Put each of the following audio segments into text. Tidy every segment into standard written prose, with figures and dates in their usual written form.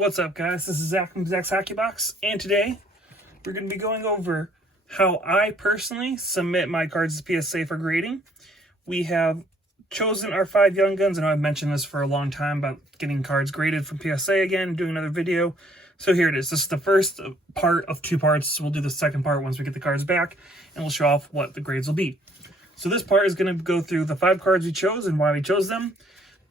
What's up, guys? This is Zach from Zack's Hockey Box, and today we're going to be going over how I personally submit my cards to PSA for grading. We have chosen our 5 young guns. I know I've mentioned this for a long time about getting cards graded from PSA again, doing another video. So here it is. This is the first part of 2 parts. We'll do the second part once we get the cards back, and we'll show off what the grades will be. So this part is going to go through the 5 cards we chose and why we chose them,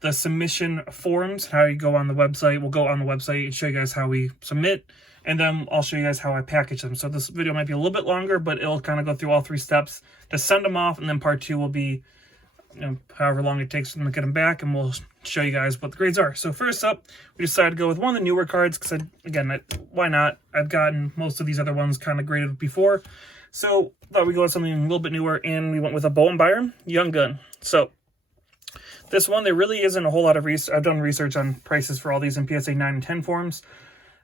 the submission forms, how you go on the website. We'll go on the website and show you guys how we submit, and then I'll show you guys how I package them. So this video might be a little bit longer, but it'll kind of go through all 3 steps to send them off, and then part 2 will be, however long it takes for them to get them back, and we'll show you guys what the grades are. So first up, we decided to go with one of the newer cards because, why not? I've gotten most of these other ones kind of graded before, so thought we'd go with something a little bit newer, and we went with a Bowen Byram Young Gun. So this one, there really isn't a whole lot of research. I've done research on prices for all these in PSA 9 and 10 forms.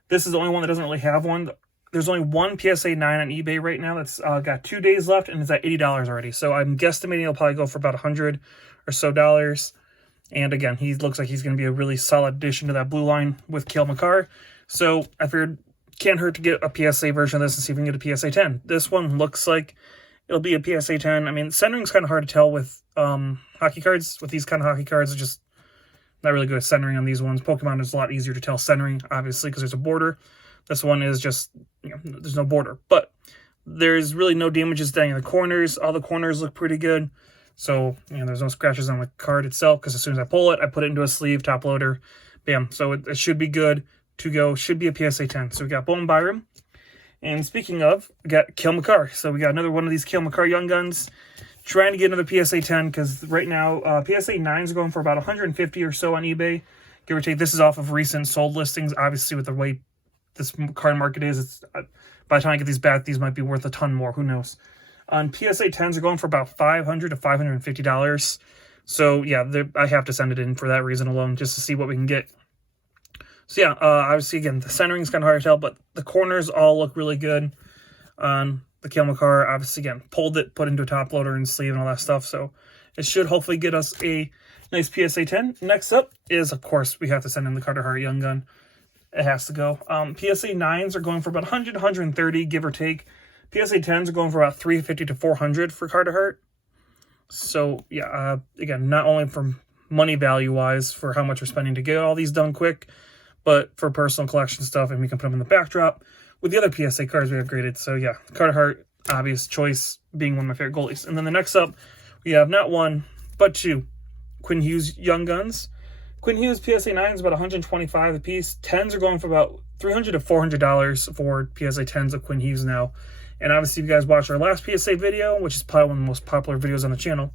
This is the only one that doesn't really have one. There's only one PSA 9 on eBay right now that's got 2 days left, and it's at $80 already. So I'm guesstimating it'll probably go for about $100 or so dollars. And again, he looks like he's going to be a really solid addition to that blue line with Cale Makar. So I figured can't hurt to get a PSA version of this and see if we can get a PSA 10. This one looks like it'll be a PSA 10. I mean, centering's kind of hard to tell with hockey cards. With these kind of hockey cards, it's just not really good at centering on these ones. Pokemon is a lot easier to tell centering, obviously, because there's a border. This one is just, there's no border. But there's really no damages down in the corners. All the corners look pretty good. So, there's no scratches on the card itself, because as soon as I pull it, I put it into a sleeve, top loader, bam. So it should be good to go. Should be a PSA 10. So we got Bowen Byram. And speaking of, we got Cale Makar. So we got another one of these Cale Makar Young Guns. Trying to get another PSA 10, because right now, PSA 9s are going for about $150 or so on eBay, give or take. This is off of recent sold listings. Obviously, with the way this card market is, it's, by the time I get these back, these might be worth a ton more. Who knows? On PSA 10s are going for about $500 to $550. So, yeah, I have to send it in for that reason alone, just to see what we can get. So, yeah, obviously, again, the centering is kind of hard to tell, but the corners all look really good on the Cale Makar. Obviously, again, pulled it, put into a top loader and sleeve and all that stuff. So it should hopefully get us a nice PSA 10. Next up is, of course, we have to send in the Carter Hart Young Gun. It has to go. PSA 9s are going for about $100 to $130, give or take. PSA 10s are going for about $350 to $400 for Carter Hart. So, yeah, again, not only from money value-wise for how much we're spending to get all these done quick, but for personal collection stuff, and we can put them in the backdrop with the other PSA cards we have graded. So, yeah, Carter Hart, obvious choice, being one of my favorite goalies. And then the next up, we have not 1, but 2 Quinn Hughes Young Guns. Quinn Hughes PSA 9s about $125 a piece. 10s are going for about $300 to $400 for PSA 10s of Quinn Hughes now. And obviously, if you guys watched our last PSA video, which is probably one of the most popular videos on the channel,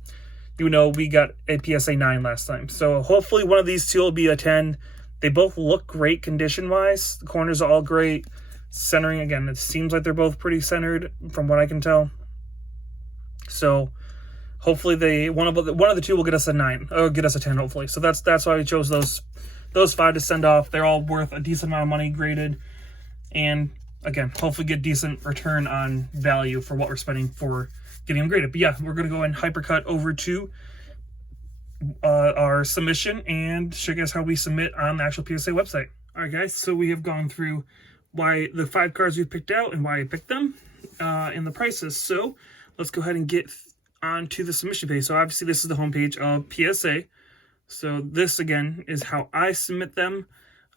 you know we got a PSA 9 last time. So hopefully one of these 2 will be a 10. They both look great condition-wise. The corners are all great. Centering, again, it seems like they're both pretty centered from what I can tell. So hopefully one of the 2 will get us a 9 or get us a 10, hopefully. So that's why we chose those 5 to send off. They're all worth a decent amount of money graded, and again, hopefully get decent return on value for what we're spending for getting them graded. But yeah, we're gonna go and hypercut over to our submission and show you guys how we submit on the actual PSA website. All right, guys. So we have gone through why the 5 cards we picked out and why I picked them, and the prices. So let's go ahead and get onto the submission page. So obviously this is the homepage of PSA. So this again is how I submit them.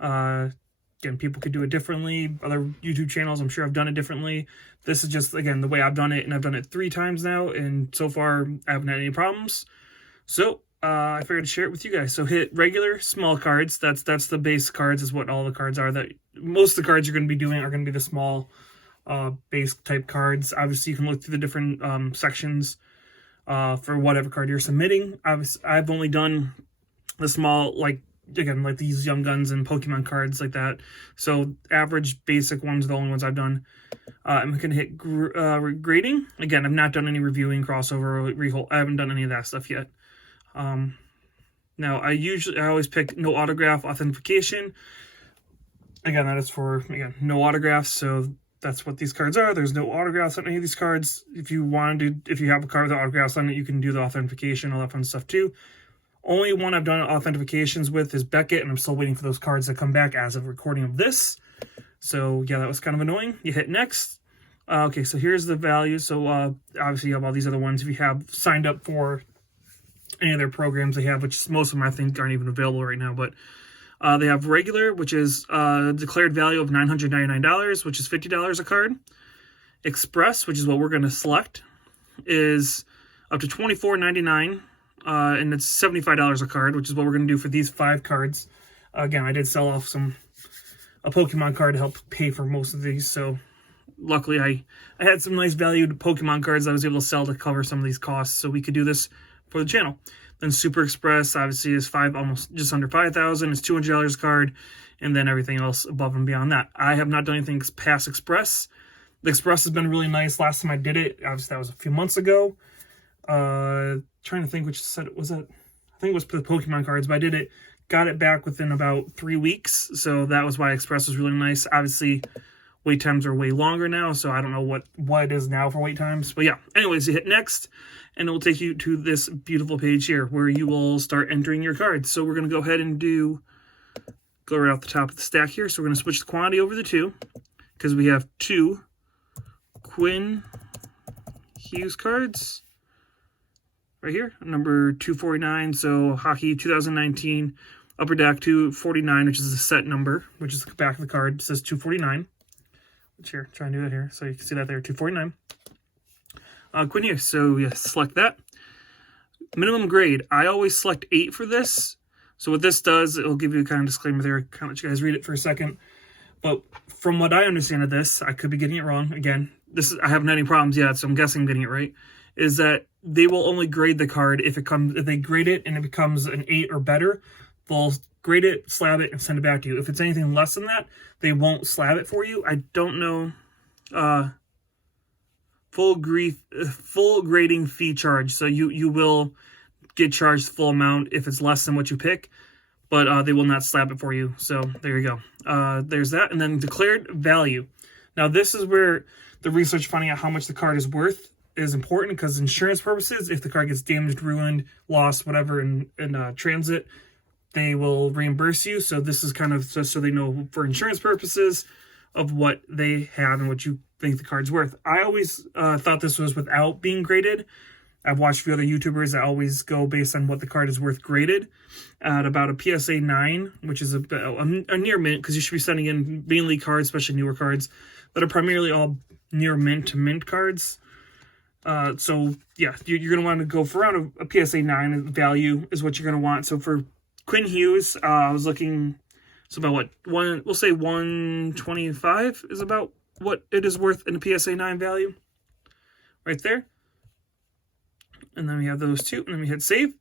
Again, people could do it differently. Other YouTube channels, I'm sure, have done it differently. This is just, again, the way I've done it, and I've done it 3 times now, and so far I haven't had any problems. So I figured to share it with you guys. So hit regular small cards. That's the base cards, is what all the cards are. That most of the cards you're going to be doing are going to be the small base type cards. Obviously, you can look through the different sections for whatever card you're submitting. Obviously, I've only done the small, like these Young Guns and Pokemon cards like that. So average basic ones are the only ones I've done. I'm going to hit grading. Again, I've not done any reviewing, crossover, or rehold. I haven't done any of that stuff yet. Now I always pick no autograph authentication. Again, that is for, no autographs. So that's what these cards are. There's no autographs on any of these cards. If you have a card with autographs on it, you can do the authentication, all that fun stuff too. Only one I've done authentications with is Beckett, and I'm still waiting for those cards to come back as of recording of this. So yeah, that was kind of annoying. You hit next. Okay, so here's the value. So obviously you have all these other ones. If you have signed up for any of their programs they have, which most of them I think aren't even available right now, but they have regular, which is declared value of $999, which is $50 a card. Express, which is what we're going to select, is up to $24.99, and it's $75 a card, which is what we're going to do for these 5 cards. Again, I did sell off a Pokemon card to help pay for most of these, so luckily I had some nice valued Pokemon cards I was able to sell to cover some of these costs, so we could do this for the channel. Then Super Express obviously is almost just under $5,000. It's $200 a card, and then everything else above and beyond that. I have not done anything past Express. The Express has been really nice. Last time I did it, obviously that was a few months ago. Trying to think which set was it. I think it was for the Pokemon cards, but I did it, got it back within about 3 weeks. So that was why Express was really nice. Obviously, wait times are way longer now, so I don't know what it is now for wait times. But yeah, anyways, you hit next, and it will take you to this beautiful page here where you will start entering your cards. So we're going to go ahead and go right off the top of the stack here. So we're going to switch the quantity over to 2 because we have 2 Quinn Hughes cards right here, number 249. So Hockey 2019 Upper Deck 249, which is the set number, which is the back of the card. It says 249. Which here, try and do that here, so you can see that there, 249. Quinn Hughes, so yeah, select that. Minimum grade, I always select 8 for this. So what this does, it'll give you a kind of disclaimer there, kind of let you guys read it for a second. But from what I understand of this, I could be getting it wrong. Again, I haven't had any problems yet, so I'm guessing I'm getting it right. Is that they will only grade the card if they grade it and it becomes an 8 or better. They'll grade it, slab it, and send it back to you. If it's anything less than that, they won't slab it for you. I don't know. Full grading fee charge. So you will get charged full amount if it's less than what you pick, but they will not slab it for you. So there you go. There's that. And then declared value. Now this is where the research finding out how much the card is worth is important, because insurance purposes, if the card gets damaged, ruined, lost, whatever in transit, they will reimburse you. So this is kind of just so they know for insurance purposes of what they have and what you think the card's worth. I always thought this was without being graded. I've watched a few other YouTubers that always go based on what the card is worth graded at about a PSA 9, which is a near mint, because you should be sending in mainly cards, especially newer cards, that are primarily all near mint to mint cards. So yeah, you're going to want to go for around a PSA 9 value is what you're going to want. So for Quinn Hughes, I was looking, so about we'll say 125 is about what it is worth in a PSA 9 value right there. And then we have those 2, and then we hit save,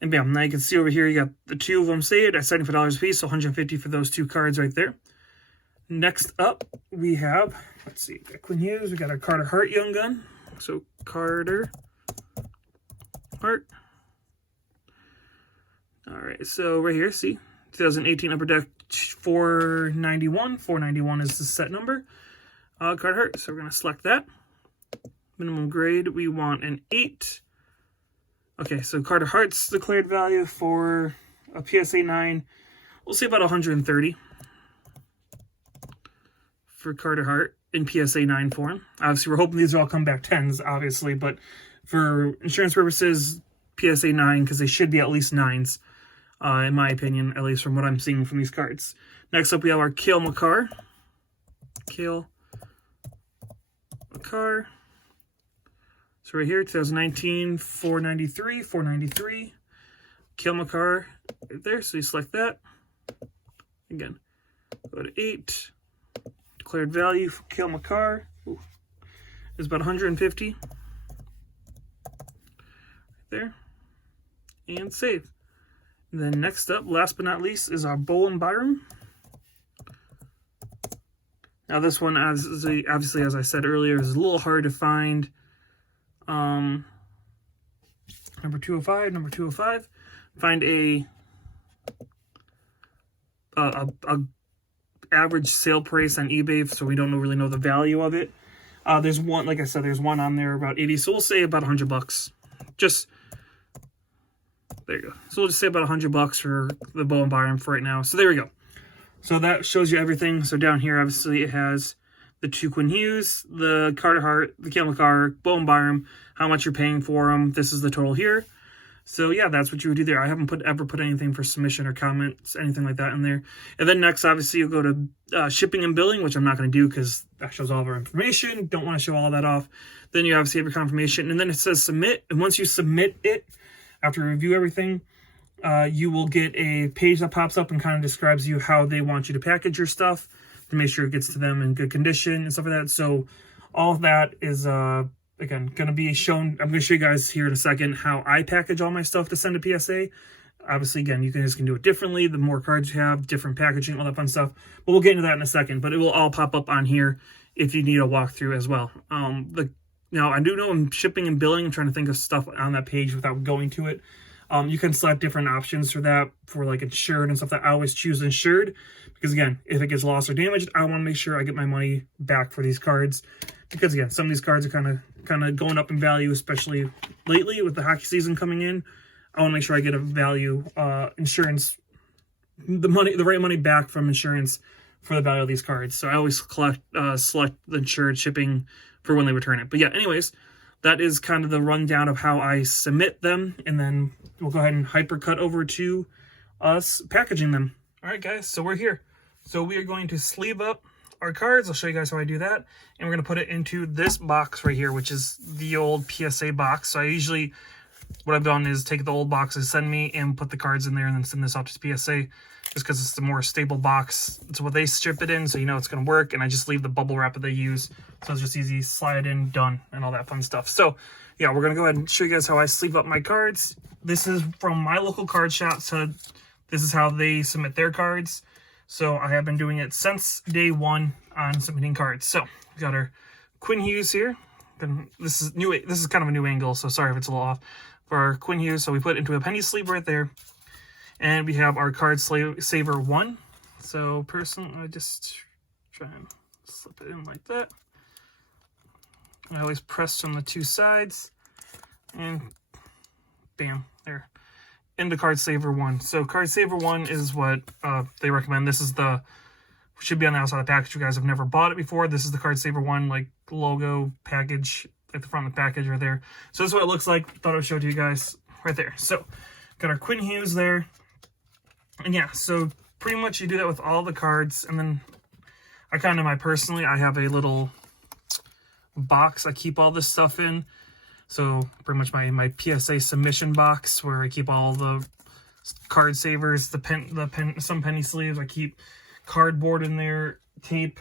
and bam, now you can see over here you got the 2 of them saved at $75 a piece, so $150 for those 2 cards right there. Next up, we have, let's see, we got Quinn Hughes, we got our Carter Hart Young Gun. So Carter Hart. All right, so right here, see, 2018 Upper Deck 491. 491 is the set number. Carter Hart, so we're going to select that. Minimum grade, we want an 8. Okay, so Carter Hart's declared value for a PSA 9, we'll say about 130 for Carter Hart in PSA 9 form. Obviously, we're hoping these will all come back 10s, obviously, but for insurance purposes, PSA 9, because they should be at least 9s, in my opinion, at least from what I'm seeing from these cards. Next up, we have our Cale Makar. Cale Makar. So right here, 2019, 493, 493. Cale Makar right there, so you select that. Again, go to 8. Declared value for Cale Makar is about 150. Right there. And save. And then next up, last but not least, is our Bolin Byram. Now this one, obviously, as I said earlier, is a little hard to find. Number 205, number 205. Find a average sale price on eBay, so we don't really know the value of it. There's one, like I said, there's one on there about 80, so we'll say about $100. Just There you go. So we'll just say about $100 for the bow and Byram for right now. So there we go. So that shows you everything. So down here, obviously, it has the 2 Quinn Hughes, the Carter Hart, the Camel Car, bow and Byram, how much you're paying for them. This is the total here. So yeah, that's what you would do there. I haven't ever put anything for submission or comments, anything like that in there. And then next, obviously, you'll go to shipping and billing, which I'm not going to do because that shows all of our information. Don't want to show all that off. Then you obviously have your confirmation, and then it says submit. And once you submit it, after you review everything, you will get a page that pops up and kind of describes you how they want you to package your stuff to make sure it gets to them in good condition and stuff like that. So all of that is, again, going to be shown. I'm going to show you guys here in a second how I package all my stuff to send to PSA. Obviously, again, you guys can do it differently. The more cards you have, different packaging, all that fun stuff. But we'll get into that in a second. But it will all pop up on here if you need a walkthrough as well. Now, I do know I'm shipping and billing. I'm trying to think of stuff on that page without going to it. You can select different options for that, for like insured and stuff. That I always choose insured because, again, if it gets lost or damaged, I want to make sure I get my money back for these cards. Because, again, some of these cards are kind of going up in value, especially lately with the hockey season coming in. I want to make sure I get a value insurance, the right money back from insurance for the value of these cards. So I always select the insured shipping for when they return it. But yeah, anyways, that is kind of the rundown of how I submit them, and then we'll go ahead and hypercut over to us packaging them. All right, guys, so we're here. So we are going to sleeve up our cards. I'll show you guys how I do that, and we're going to put it into this box right here, which is the old PSA box. So I usually, what I've done is take the old boxes, send me, and put the cards in there, and then send this off to PSA, just because it's the more stable box. It's what they ship it in, so you know it's going to work, and I just leave the bubble wrap that they use, so it's just easy, slide in, done, and all that fun stuff. So yeah, we're going to go ahead and show you guys how I sleeve up my cards. This is from my local card shop, so this is how they submit their cards. So I have been doing it since day one on submitting cards. So we got our Quinn Hughes here. This is new. This is kind of a new angle, so sorry if it's a little off. For our Quinn Hughes, so we put it into a penny sleeve right there. And we have our card saver 1. So personally, I just try and slip it in like that. I always press from the 2 sides. And bam, there. Into card saver 1. So card saver 1 is what they recommend. This is should be on the outside of the package. You guys have never bought it before. This is the card saver 1 like logo package at the front of the package right there. So this is what it looks like. Thought I would show it to you guys right there. So got our Quinn Hughes there. And yeah, so pretty much you do that with all the cards. And then I have a little box I keep all this stuff in. So pretty much my PSA submission box where I keep all the card savers, some penny sleeves. I keep cardboard in there, tape,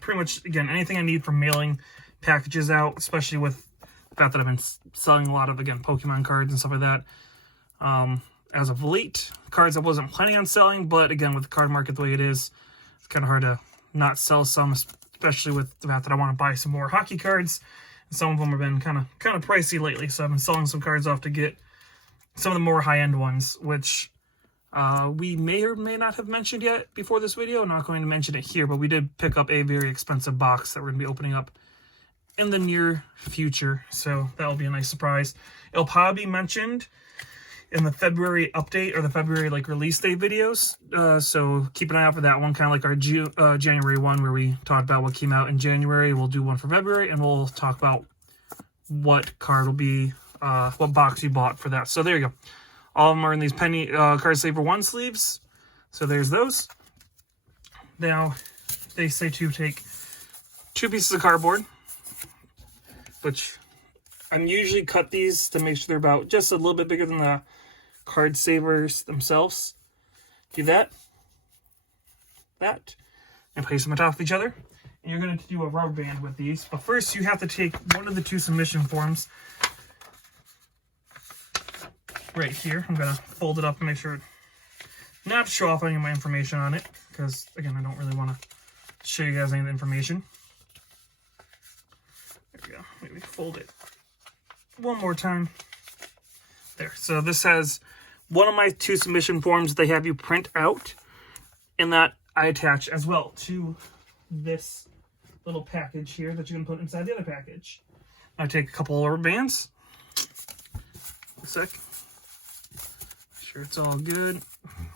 pretty much, again, anything I need for mailing packages out, especially with the fact that I've been selling a lot of, again, Pokemon cards and stuff like that. As of late, cards I wasn't planning on selling, but again, with the card market the way it is, it's kind of hard to not sell some, especially with the fact that I want to buy some more hockey cards. And some of them have been kind of pricey lately, so I've been selling some cards off to get some of the more high-end ones, which we may or may not have mentioned yet before this video. I'm not going to mention it here, but we did pick up a very expensive box that we're going to be opening up in the near future, so that'll be a nice surprise. It'll probably be mentioned in the February update or the February release date videos, so keep an eye out for that one, kind of like our January one where we talked about what came out in January. We'll do one for February, and we'll talk about what card will be, what box you bought for that. So there you go. All of them are in these penny card saver 1 sleeves. So there's those. Now they say to take 2 pieces of cardboard, which I'm usually cut these to make sure they're about just a little bit bigger than the card savers themselves. Do that, and place them on top of each other. And you're going to do a rubber band with these. But first you have to take one of the 2 submission forms right here. I'm going to fold it up and make sure not to show off any of my information on it, because again, I don't really want to show you guys any of the information. There we go. Maybe fold it one more time. There. So this has one of my 2 submission forms they have you print out, and that I attach as well to this little package here that you can put inside the other package. I take a couple of rubber bands. A sec. sure it's all good.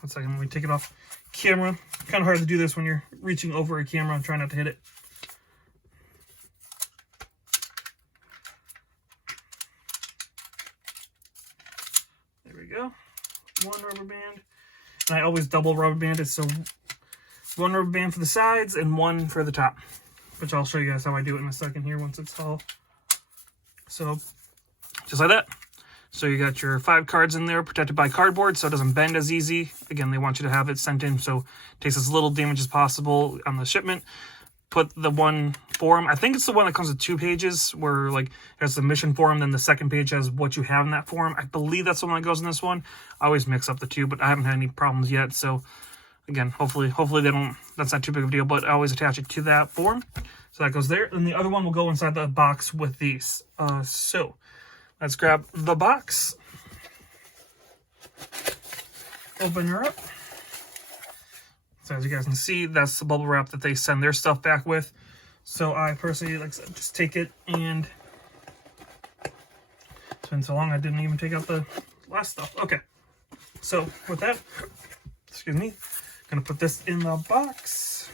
1 second, let me take it off camera. Kind of hard to do this when you're reaching over a camera and trying not to hit it. There we go. One rubber band. And I always double rubber band it, so one rubber band for the sides and one for the top, which I'll show you guys how I do it in a second here once it's all. So just like that. So you got your 5 cards in there protected by cardboard so it doesn't bend as easy. Again, they want you to have it sent in so it takes as little damage as possible on the shipment. Put the one form, I think it's the one that comes with 2 pages where like there's the mission form, then the second page has what you have in that form. I believe that's the one that goes in this one. I always mix up the two, but I haven't had any problems yet. So again, hopefully they don't, that's not too big of a deal, but I always attach it to that form. So that goes there. And the other one will go inside the box with these. So let's grab the box. Open her up. So as you guys can see, that's the bubble wrap that they send their stuff back with. So I personally, like I said, just take it, and it's been so long I didn't even take out the last stuff. Okay, so with that, excuse me, gonna put this in the box.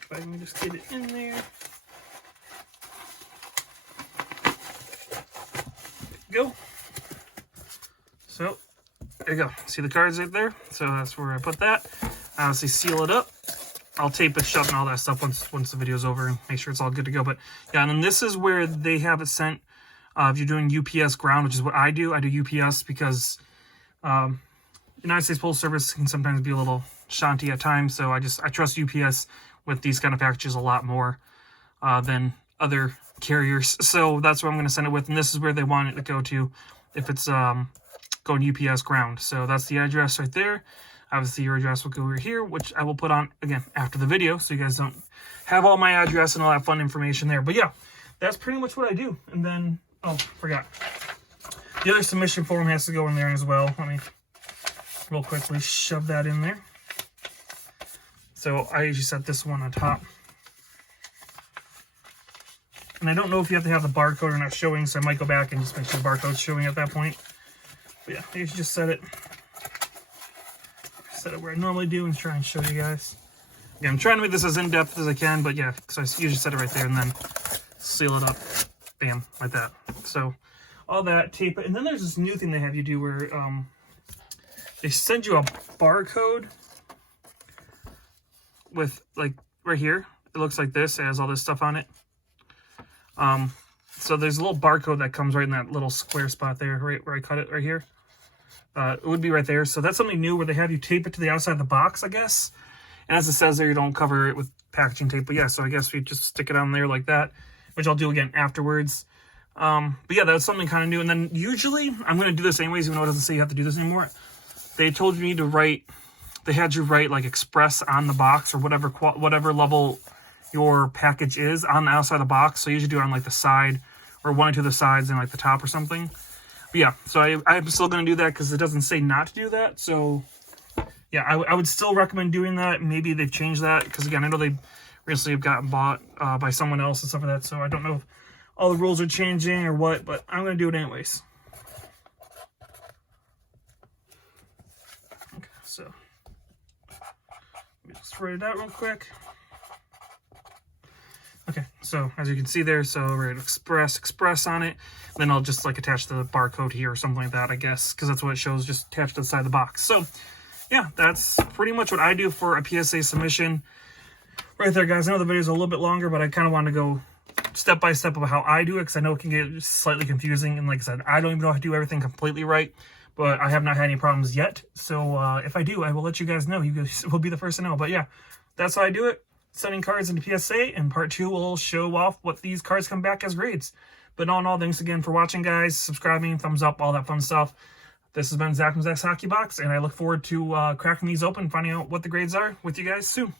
If I can just get it in there. Go. So there you go. See the cards right there? So that's where I put that. Obviously seal it up. I'll tape it shut and all that stuff once the video's over and make sure it's all good to go. But yeah, and then this is where they have it sent. If you're doing UPS ground, which is what I do UPS because United States Postal Service can sometimes be a little shanty at times. So I trust UPS with these kind of packages a lot more than other carriers. So that's where I'm going to send it with, and this is where they want it to go to if it's going UPS ground. So that's the address right there. Obviously your address will go over here, which I will put on again after the video so you guys don't have all my address and all that fun information there. But yeah, that's pretty much what I do. And then, oh, forgot, the other submission form has to go in there as well. Let me real quickly shove that in there. So I usually set this one on top. And I don't know if you have to have the barcode or not showing, so I might go back and just make sure the barcode's showing at that point. But yeah, I usually just set it where I normally do and try and show you guys. Again, I'm trying to make this as in-depth as I can, but yeah, because I usually set it right there and then seal it up. Bam, like that. So all that, tape it. And then there's this new thing they have you do where they send you a barcode with, like, right here. It looks like this. It has all this stuff on it. So there's a little barcode that comes right in that little square spot there, right where I cut it right here. It would be right there. So that's something new where they have you tape it to the outside of the box, I guess. And as it says there, you don't cover it with packaging tape. But yeah, so I guess we just stick it on there like that, which I'll do again afterwards. But yeah, that's something kind of new. And then usually, I'm going to do this anyways, even though it doesn't say you have to do this anymore. They told you to write, they had you write like express on the box or whatever level your package is on the outside of the box. So you usually do it on like the side or one or two of the sides and like the top or something. But yeah, so I'm still going to do that because it doesn't say not to do that. So yeah, I would still recommend doing that. Maybe they've changed that because again, I know they recently have gotten bought by someone else and stuff like that. So I don't know if all the rules are changing or what, but I'm going to do it anyways. Okay, so let me just write it out real quick. Okay, so as you can see there, so we're going to express on it. Then I'll just like attach the barcode here or something like that, I guess, because that's what it shows, just attached to the side of the box. So yeah, that's pretty much what I do for a PSA submission. Right there, guys. I know the video is a little bit longer, but I kind of want to go step by step of how I do it, because I know it can get slightly confusing. And like I said, I don't even know how to do everything completely right, but I have not had any problems yet. So if I do, I will let you guys know. You guys will be the first to know. But yeah, that's how I do it. Sending cards into PSA, and part 2 will show off what these cards come back as grades. But all in all, thanks again for watching, guys. Subscribing, thumbs up, all that fun stuff. This has been Zack from Zack's Hockey Box, and I look forward to cracking these open, finding out what the grades are with you guys soon.